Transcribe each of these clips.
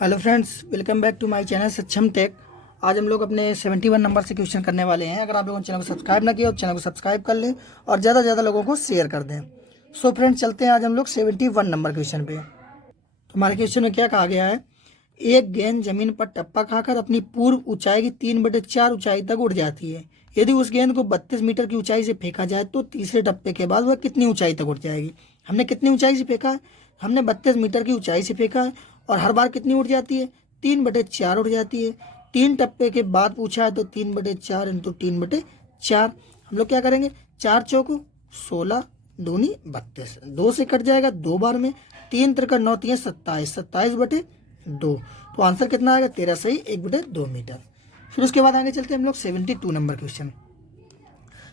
Hello friends, welcome back to my channel Saksham tech. आज हम लोग अपने 71 नंबर से क्वेश्चन करने वाले हैं। अगर आप लोगों ने चैनल को सब्सक्राइब ना किया तो चैनल को सब्सक्राइब कर लें और ज़्यादा से ज़्यादा लोगों को शेयर कर दें। सो फ्रेंड्स, चलते हैं आज हम लोग 71 नंबर क्वेश्चन पे। तो हमारे क्वेश्चन में क्या कहा गया है, एक गेंद जमीन पर टप्पा खाकर अपनी पूर्व ऊंचाई की 3/4 ऊंचाई तक उड़ जाती है। यदि उस गेंद को 32 मीटर की ऊंचाई से फेंका जाए तो तीसरे टप्पे के बाद वह कितनी ऊंचाई तक उड़ जाएगी। हमने कितनी ऊंचाई से फेंका है, हमने 32 मीटर की ऊंचाई से फेंका है और हर बार कितनी उड़ जाती है, 3/4 उड़ जाती है। तीन टप्पे के बाद पूछा है तो 3/4 इंटू 3/4। हम लोग क्या करेंगे, 4 चौको 16 दूनी 32, 2 से कट जाएगा 2 बार में। 3 × 9 = 27, 27/2। तो आंसर कितना आएगा, 13 सही 1/2 मीटर। फिर उसके बाद आगे चलते हैं हम लोग 72 नंबर क्वेश्चन।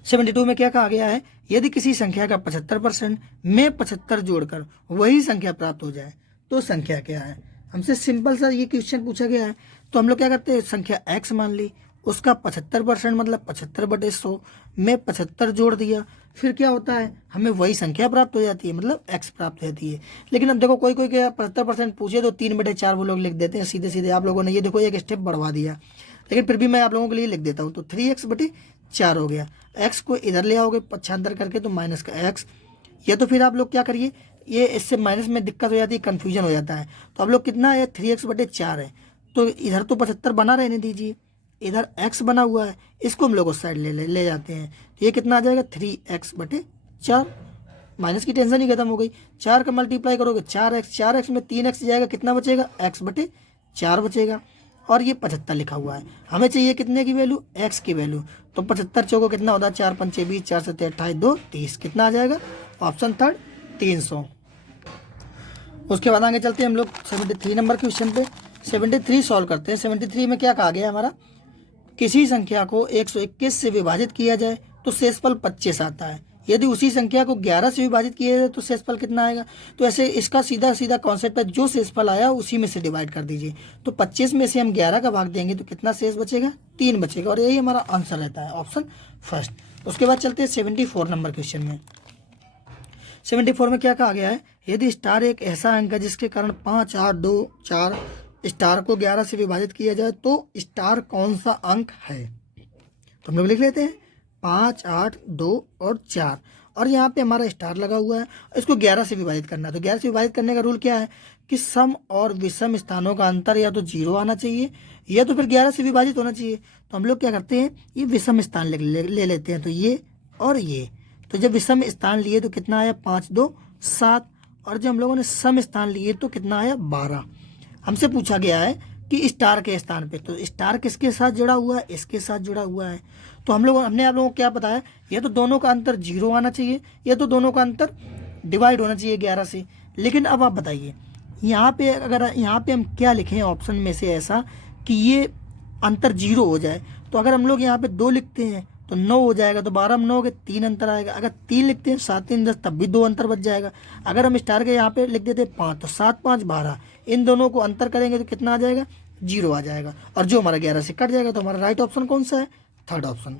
72 में क्या कहा गया है, यदि किसी संख्या का 75% में 75 जोड़कर वही संख्या प्राप्त हो जाए तो संख्या क्या है। हमसे सिंपल सा ये क्वेश्चन पूछा गया है, तो हम लोग क्या करते हैं, संख्या x मान ली, उसका 75% मतलब 75/100 में 75 जोड़ दिया, फिर क्या होता है, हमें वही संख्या प्राप्त हो जाती है, मतलब x प्राप्त हो जाती है। लेकिन अब देखो, कोई कोई क्या 75% पूछे तो 3/4 वो लोग लिख देते हैं सीधे सीधे। आप लोगों ने ये देखो एक स्टेप बढ़वा दिया, लेकिन फिर भी मैं आप लोगों के लिए लिख देता हूँ। तो 3x/4 हो गया। x को इधर ले आओगे पक्षांतर करके तो माइनस का x। या तो फिर आप लोग क्या करिए, ये इससे माइनस में दिक्कत हो जाती है, कन्फ्यूजन हो जाता है। तो आप लोग कितना है, 3x/4 है, तो इधर तो 75 बना रहने दीजिए, इधर x बना हुआ है, इसको हम लोग उस साइड ले जाते हैं। तो ये कितना आ जाएगा, 3x/4। माइनस की टेंशन ही खत्म हो गई। 4 का मल्टीप्लाई करोगे 4x, 4x में 3x जाएगा, कितना बचेगा, x/4 बचेगा। और ये 75 लिखा हुआ है, हमें चाहिए कितने की वैल्यू, x की वैल्यू। तो 75 चौको कितना होता है, 4×5 = 20, 4×7 = 28, 2 30, कितना आ जाएगा, ऑप्शन थर्ड 300। उसके बाद आगे चलते हैं हम लोग 73 नंबर क्वेश्चन पे। 73 सॉल्व करते हैं। 73 में क्या कहा गया हमारा, किसी संख्या को 121 से विभाजित किया जाए तो शेषफल 25 आता है। यदि उसी संख्या को 11 से विभाजित किया जाए तो शेषफल कितना आएगा। तो ऐसे इसका सीधा सीधा कॉन्सेप्ट है, जो शेषफल आया उसी में से डिवाइड कर दीजिए। तो 25 में से हम 11 का भाग देंगे तो कितना शेष बचेगा, 3 बचेगा, और यही हमारा आंसर रहता है, ऑप्शन फर्स्ट। उसके बाद चलते हैं 74 नंबर क्वेश्चन में। 74 में क्या कहा गया है, यदि स्टार एक ऐसा अंक है जिसके कारण 5, 8, 2, 4 स्टार को 11 से विभाजित किया जाए तो स्टार कौन सा अंक है। तो हम लोग लिख लेते हैं 5, 8, 2 और 4, और यहाँ पे हमारा स्टार लगा हुआ है, इसको 11 से विभाजित करना है। तो 11 से विभाजित करने का रूल क्या है कि सम और विषम स्थानों का अंतर या तो 0 आना चाहिए या तो फिर 11 से विभाजित होना चाहिए। तो हम लोग क्या करते हैं, ये विषम स्थान ले लेते हैं, तो ये और ये। तो जब विषम स्थान लिए तो कितना आया, 5, 2, 7, और जब हम लोगों ने सम स्थान लिए तो कितना आया, 12। हमसे पूछा गया है कि स्टार के स्थान पे, तो स्टार किसके साथ जुड़ा हुआ है, इसके साथ जुड़ा हुआ है। तो हमने आप लोगों को क्या बताया, या तो दोनों का अंतर 0 आना चाहिए या तो दोनों का अंतर डिवाइड होना चाहिए 11 से। लेकिन अब आप बताइए, यहाँ पे अगर यहाँ पे हम क्या लिखें ऑप्शन में से ऐसा कि ये अंतर 0 हो जाए। तो अगर हम लोग यहाँ पे 2 लिखते हैं तो 9 हो जाएगा, तो 12 में 9 के 3 अंतर आएगा। अगर 3 लिखते हैं 7, 3, 10, तब भी 2 अंतर बच जाएगा। अगर हम स्टार के यहाँ पे लिख देते हैं 5, तो 7, 5, 12, इन दोनों को अंतर करेंगे तो कितना आ जाएगा, 0 आ जाएगा, और जो हमारा 11 से कट जाएगा। तो हमारा राइट ऑप्शन कौन सा है, थर्ड ऑप्शन।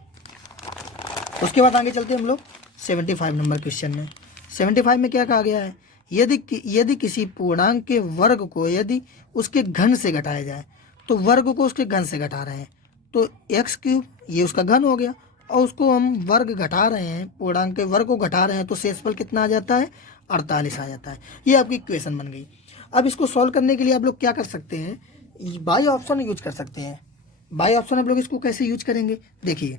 उसके बाद आगे चलते हैं हम लोग 75 नंबर क्वेश्चन में। 75 में क्या कहा गया है, यदि किसी पूर्णांक के वर्ग को यदि उसके घन से घटाया जाए, तो वर्ग को उसके घन से घटा रहे हैं, तो x³ ये उसका घन हो गया, और उसको हम वर्ग घटा रहे हैं, पूर्णांक के वर्ग को घटा रहे हैं, तो शेषफल कितना आ जाता है, 48 आ जाता है। ये आपकी इक्वेशन बन गई। अब इसको सॉल्व करने के लिए आप लोग क्या कर सकते हैं, बाई ऑप्शन यूज कर सकते हैं। बाई ऑप्शन आप लोग इसको कैसे यूज करेंगे, देखिए,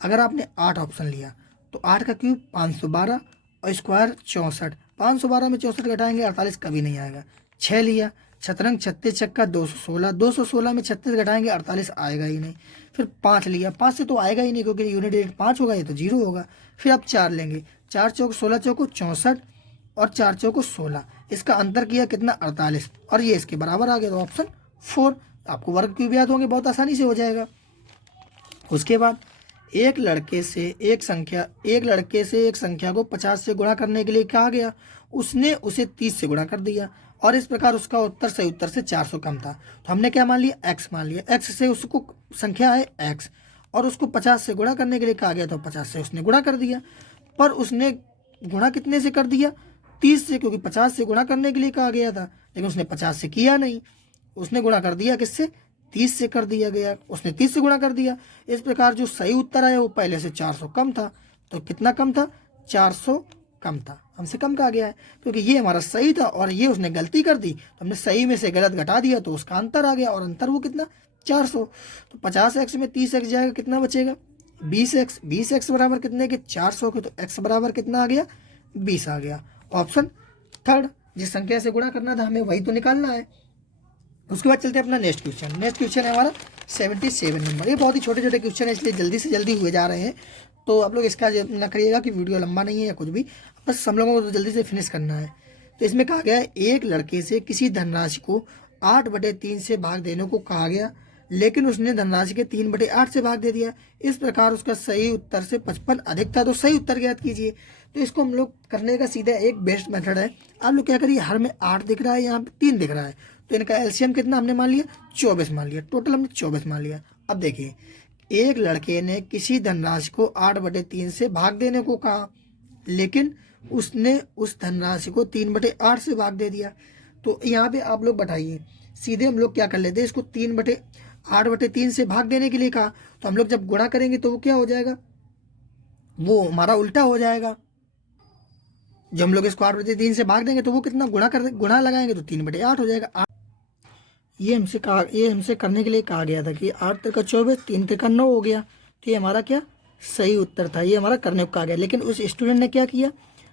अगर आपने 8 ऑप्शन लिया तो 8 का क्यूब 512 और स्क्वायर 64, 512 में 64 घटाएंगे 48 कभी नहीं आएगा। 6 लिया, शतरंग 36 छक्का 216, 216 में 36 घटाएंगे 48 आएगा ही नहीं। फिर 5 लिया, 5 से तो आएगा ही नहीं क्योंकि यूनिट डिजिट 5 होगा, ये तो 0 होगा। फिर आप 4 लेंगे, 4 चौक 16 चौको 64 और 4 चौको 16, इसका अंतर किया कितना, 48, और ये इसके बराबर आ गया, तो ऑप्शन 4। आपको वर्ग क्यूब याद होंगे, बहुत आसानी से हो जाएगा। उसके बाद एक लड़के से एक संख्या को 50 से गुणा करने के लिए कहा गया, उसने उसे 30 से गुणा कर दिया, और इस प्रकार उसका उत्तर सही उत्तर से 400 कम था। तो हमने क्या मान लिया, x मान लिया। x से उसको संख्या है x, और उसको 50 से गुणा करने के लिए कहा गया, तो 50 से उसने गुणा कर दिया। पर उसने गुणा कितने से कर दिया, 30 से, क्योंकि 50 से गुणा करने के लिए कहा गया था, लेकिन उसने 50 से किया नहीं। उसने गुणा कर दिया किससे, 30 से कर दिया गया, उसने 30 से गुणा कर दिया। इस प्रकार जो सही उत्तर आया वो पहले से 400 कम था। तो कितना कम था, 400 कम था, हमसे कम कहा गया है क्योंकि ये हमारा सही था और ये उसने गलती कर दी तो हमने सही में से गलत घटा दिया तो उसका अंतर आ गया, और अंतर वो कितना, 400। तो 50x में 30x जाएगा, कितना बचेगा, 20x। 20x बराबर कितने के, 400 के, तो x बराबर कितना आ गया, 20 आ गया। ऑप्शन थर्ड, जिस संख्या से गुणा करना था हमें वही तो निकालना है। उसके बाद चलते हैं अपना नेक्स्ट क्वेश्चन। नेक्स्ट क्वेश्चन है हमारा 77 नंबर। ये बहुत ही छोटे छोटे क्वेश्चन है इसलिए जल्दी से जल्दी हुए जा रहे हैं, तो आप लोग इसका ना करिएगा कि वीडियो लंबा नहीं है या कुछ भी, बस हम लोगों को तो जल्दी से फिनिश करना है। तो इसमें कहा गया है एक लड़के से किसी धनराशि को 8/3 से भाग देने को कहा गया, लेकिन उसने धनराशि के 3/8 से भाग दे दिया। इस प्रकार उसका सही उत्तर से 55 अधिक था। तो सही उत्तर ज्ञात कीजिए। तो इसको हम लोग करने का सीधा एक बेस्ट मेथड है, आप लोग क्या करिए, हर में 8 दिख रहा है, यहाँ पे 3 दिख रहा है, तो इनका एलसीएम कितना हमने मान लिया, 24 मान लिया, टोटल हमने 24 मान लिया। अब देखिए, एक लड़के ने किसी धनराशि को 8/3 से भाग देने को कहा, लेकिन उसने उस धनराशि को 3/8 से भाग दे दिया। तो यहाँ पे आप लोग बताइए, सीधे हम लोग क्या कर लेते हैं, इसको 8/3 से भाग देने के लिए कहा, तो हम लोग जब गुणा करेंगे तो वो क्या हो जाएगा, वो हमारा उल्टा हो जाएगा। जब हम लोग इसको 8/3 से भाग देंगे तो वो कितना गुणा लगाएंगे तो 3/8 हो जाएगा। ये हमसे करने के लिए कहा गया था कि 8 त्रिका 24, 3 त्रिका 9 हो गया। तो ये हमारा क्या सही उत्तर था, ये हमारा करने को कहा गया। लेकिन उस स्टूडेंट ने क्या किया,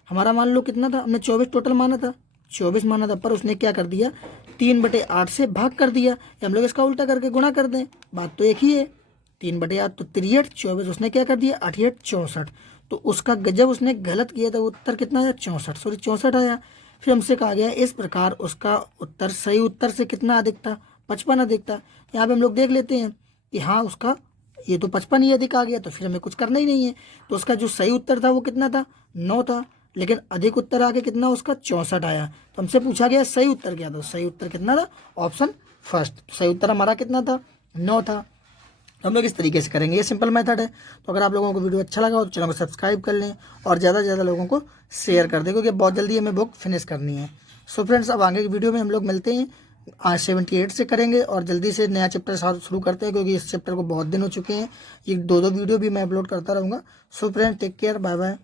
हमारा मान लो कितना था, हमने 24 टोटल माना था, 24 माना था, पर उसने क्या कर दिया, 3/8 से भाग कर दिया। या हम लोग इसका उल्टा करके गुणा कर दें, बात तो एक ही है। 3/8 तो 63, 24 उसने क्या कर दिया, 88, 64। तो उसका जब उसने गलत किया था उत्तर कितना आया, 64 आया। फिर हमसे कहा गया इस प्रकार उसका उत्तर सही उत्तर से कितना अधिक था, 55 अधिक था। यहाँ पे हम लोग देख लेते हैं कि हाँ उसका ये तो 55 ही अधिक आ गया, तो फिर हमें कुछ करना ही नहीं है। तो उसका जो सही उत्तर था वो कितना था, 9 था, लेकिन अधिक उत्तर आगे कितना उसका 64 आया। तो हमसे पूछा गया सही उत्तर क्या था, सही उत्तर कितना था, ऑप्शन फर्स्ट। सही उत्तर हमारा कितना था, 9 था। तो हम लोग इस तरीके से करेंगे, ये सिंपल मेथड है। तो अगर आप लोगों को वीडियो अच्छा लगा हो तो चैनल को सब्सक्राइब कर लें और ज़्यादा से ज़्यादा लोगों को शेयर कर दें, क्योंकि बहुत जल्दी हमें बुक फिनिश करनी है। सो फ्रेंड्स, अब आगे की वीडियो में हम लोग मिलते हैं, आज 78 से करेंगे और जल्दी से नया चैप्टर शुरू करते हैं, क्योंकि इस चैप्टर को बहुत दिन हो चुके हैं। ये 2 वीडियो भी मैं अपलोड करता रहूँगा। So friends, take care, bye bye.